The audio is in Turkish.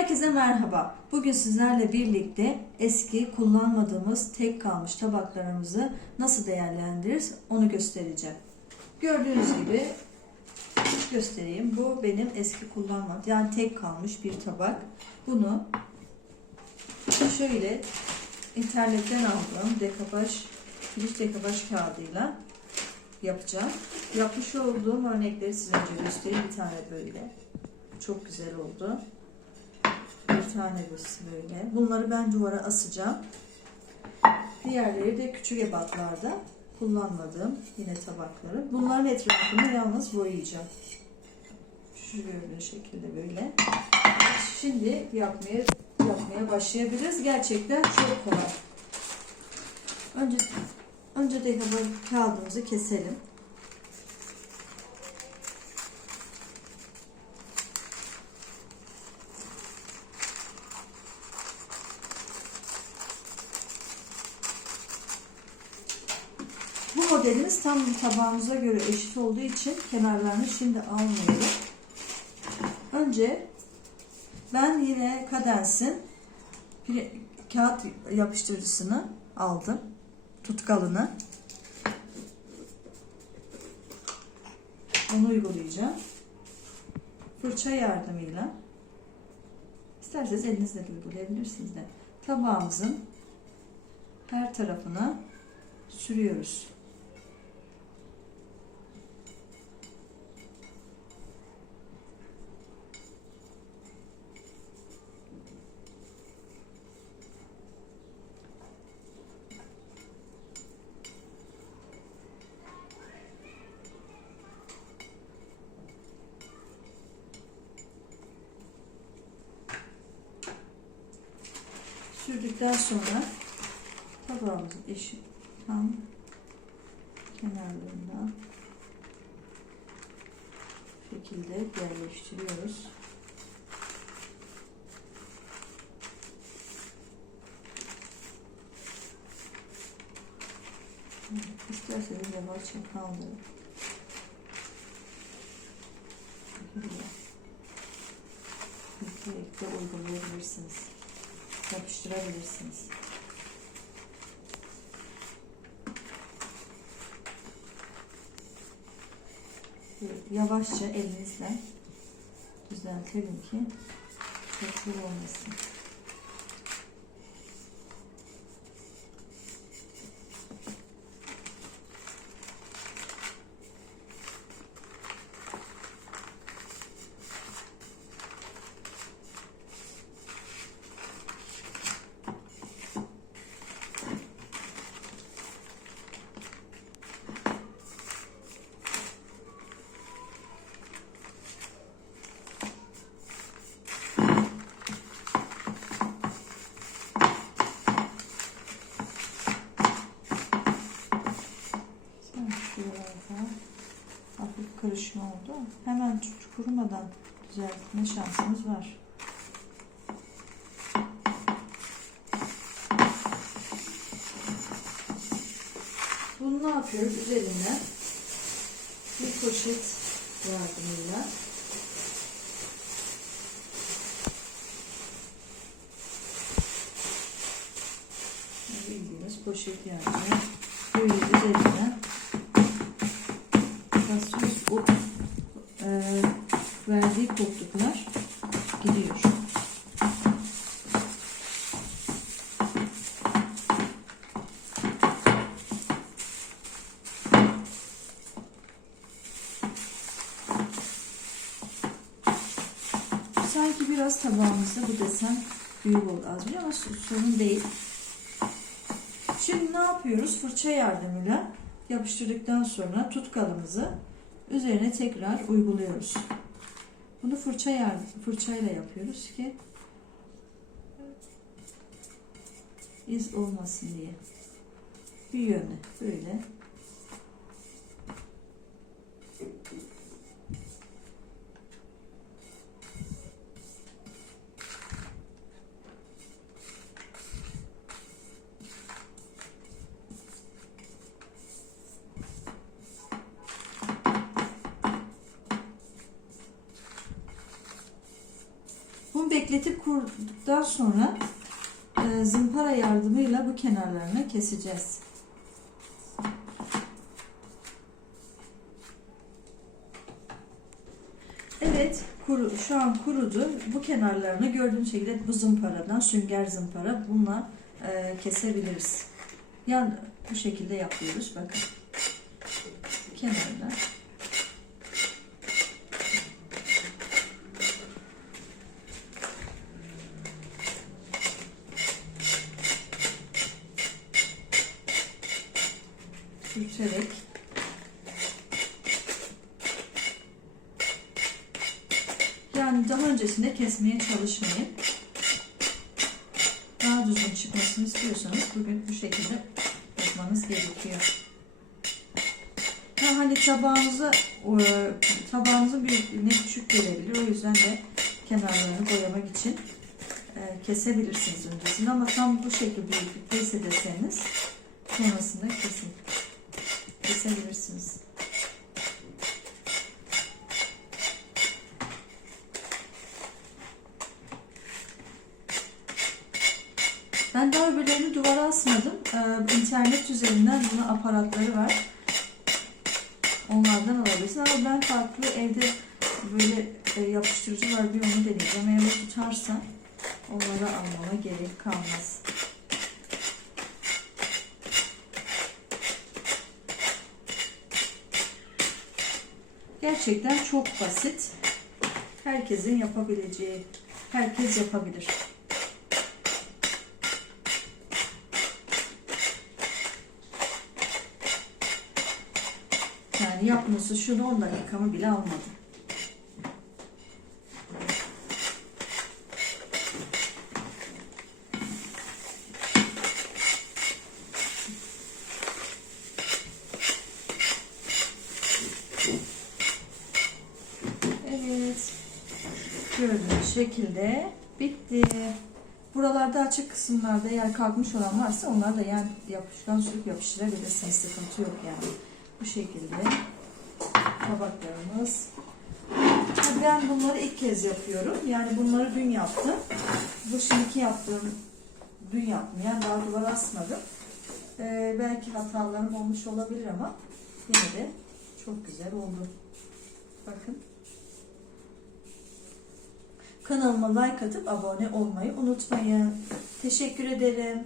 Herkese merhaba. Bugün sizlerle birlikte eski kullanmadığımız tek kalmış tabaklarımızı nasıl değerlendiririz onu göstereceğim. Gördüğünüz gibi göstereyim. Bu benim eski kullanmadığım yani tek kalmış bir tabak. Bunu şöyle internetten aldığım dekapaj, pirinç dekapaj kağıdıyla yapacağım. Yapmış olduğum örnekleri size önce göstereyim. Bir tane böyle. Çok güzel oldu. Tane böyle. Bunları ben duvara asacağım. Diğerleri de küçük ebatlarda kullanmadığım yine tabakları. Bunların etrafını yalnız boyayacağım. Şu gördüğünüz şekilde böyle. Şimdi yapmaya yapmaya başlayabiliriz. Gerçekten çok kolay. Önce önce de kağıdımızı keselim. Bu tam tabağımıza göre eşit olduğu için kenarlarını şimdi almıyorum. Önce ben yine Kadens'in kağıt yapıştırıcısını aldım. Tutkalını. Onu uygulayacağım. Fırça yardımıyla isterseniz elinizle de uygulayabilirsiniz de tabağımızın her tarafına sürüyoruz. Sürdükten sonra tabağımızın eşit tam kenarlarından şekilde yerleştiriyoruz. İsterseniz yavaşça kaldırın. Birlikte uygulayabilirsiniz. Yapıştırabilirsiniz. yavaşça elinizle düzeltelim ki kötü olmasın. Karışma oldu. Hemen kurumadan düzeltme şansımız var. Bunu ne yapıyoruz? Üzerine bir poşet yardımıyla bildiğiniz poşet yardımıyla böyle üzerine O e, verdiği kokluklar gidiyor. Sanki biraz tabağımızda bu desen büyük oldu az bir ama sorun değil. Şimdi ne yapıyoruz? Fırça yardımıyla yapıştırdıktan sonra tutkalımızı üzerine tekrar uyguluyoruz. Bunu fırça yardım, fırçayla yapıyoruz ki iz olmasın diye. Bir yönü böyle bekletip kurduktan sonra e, zımpara yardımıyla bu kenarlarını keseceğiz. Evet, kuru, şu an kurudu. Bu kenarlarını gördüğünüz şekilde bu zımparadan, sünger zımpara bununla e, kesebiliriz. Yani bu şekilde yapıyoruz. Bakın. Kenarına. Yani daha öncesinde kesmeye çalışmayın. Daha düzgün çıkmasını istiyorsanız bugün bu şekilde yapmanız gerekiyor. Ha, hani tabağınıza e, tabağınızın büyüklüğüne küçük gelebilir. O yüzden de kenarlarını boyamak için e, kesebilirsiniz öncesinde. Ama tam bu şekilde büyüklükteyse deseniz sonrasında kesin. Kesebilirsiniz. Ben daha öbürlerini duvara asmadım. Ee, internet üzerinden bunun aparatları var. Onlardan alabilirsin ama ben farklı evde böyle e, yapıştırıcı var bir onu deneyeceğim. Eğer tutarsa onları almama gerek kalmaz. Gerçekten çok basit. Herkesin yapabileceği, herkes yapabilir. Yani yapması şunu 10 dakikamı bile almadı. Gördüğünüz şekilde bitti. Buralarda açık kısımlarda eğer kalkmış olan varsa onları da yani yapışkan sürüp yapıştırabilirsiniz. Sıkıntı yok yani. Bu şekilde tabaklarımız. Ben bunları ilk kez yapıyorum. Yani bunları dün yaptım. Bu şimdiki yaptığım dün yaptım. Yani daha duvar asmadım. Ee, belki hatalarım olmuş olabilir ama yine de çok güzel oldu. Bakın. Kanalıma like atıp abone olmayı unutmayın. Teşekkür ederim.